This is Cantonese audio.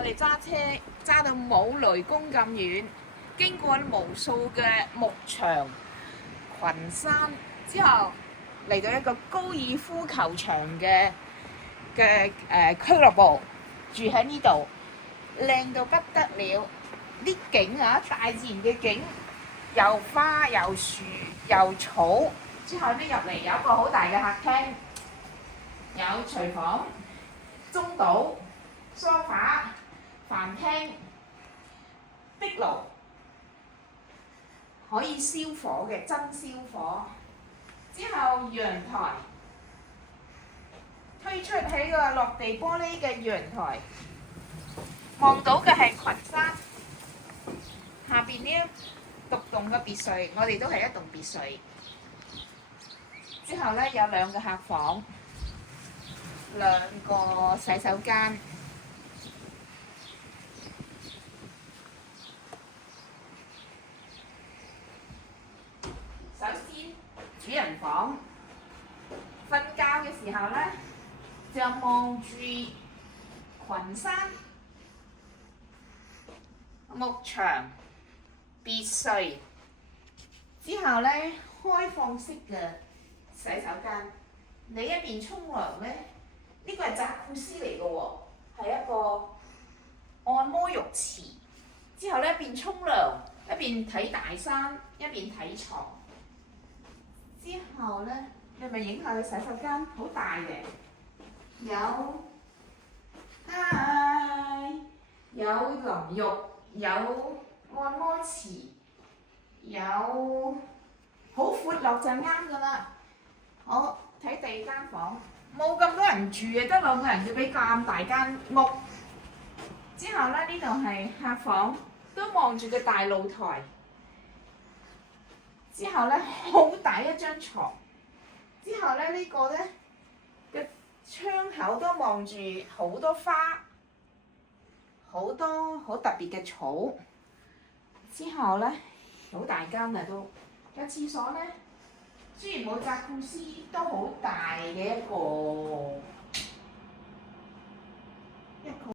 我哋揸車揸到冇雷公咁遠，經過無數嘅牧場、群山之後，嚟到一個高爾夫球場嘅俱樂部，住喺呢度，靚到不得了。啲景啊，大自然嘅景，有花有樹有草，之後呢入嚟有一個好大嘅客廳，有廚房、中島、梳化、飯廳、壁爐，可以燒火嘅真燒火。之後陽台推出喺個落地玻璃嘅陽台，望到嘅係群山。下邊呢獨棟嘅別墅，我哋都係一棟別墅。之後呢，有兩個客房，兩個洗手間。首先，主人房瞓覺嘅時候呢，就望住群山、牧場、別墅，之後呢，開放式嘅洗手間。你一邊沖涼呢，呢個係扎庫斯嚟嘅喎，係一個按摩浴池。之後呢，一邊沖涼，一邊睇大山，一邊睇床。之後呢，你咪影下佢洗手間，好大嘅，有淋浴，有按摩池，有好闊落就啱㗎啦。好，睇第二間房，冇咁多人住嘅，得兩個人要俾咁大間屋。之後呢，呢度係客房，都望住個大露台。之後呢，好大一張床。之後呢，呢個呢嘅窗口都望住好多花，好多好特別嘅草。之後呢，好大間啊都。有廁所呢，雖然冇扎庫斯，都好大嘅一個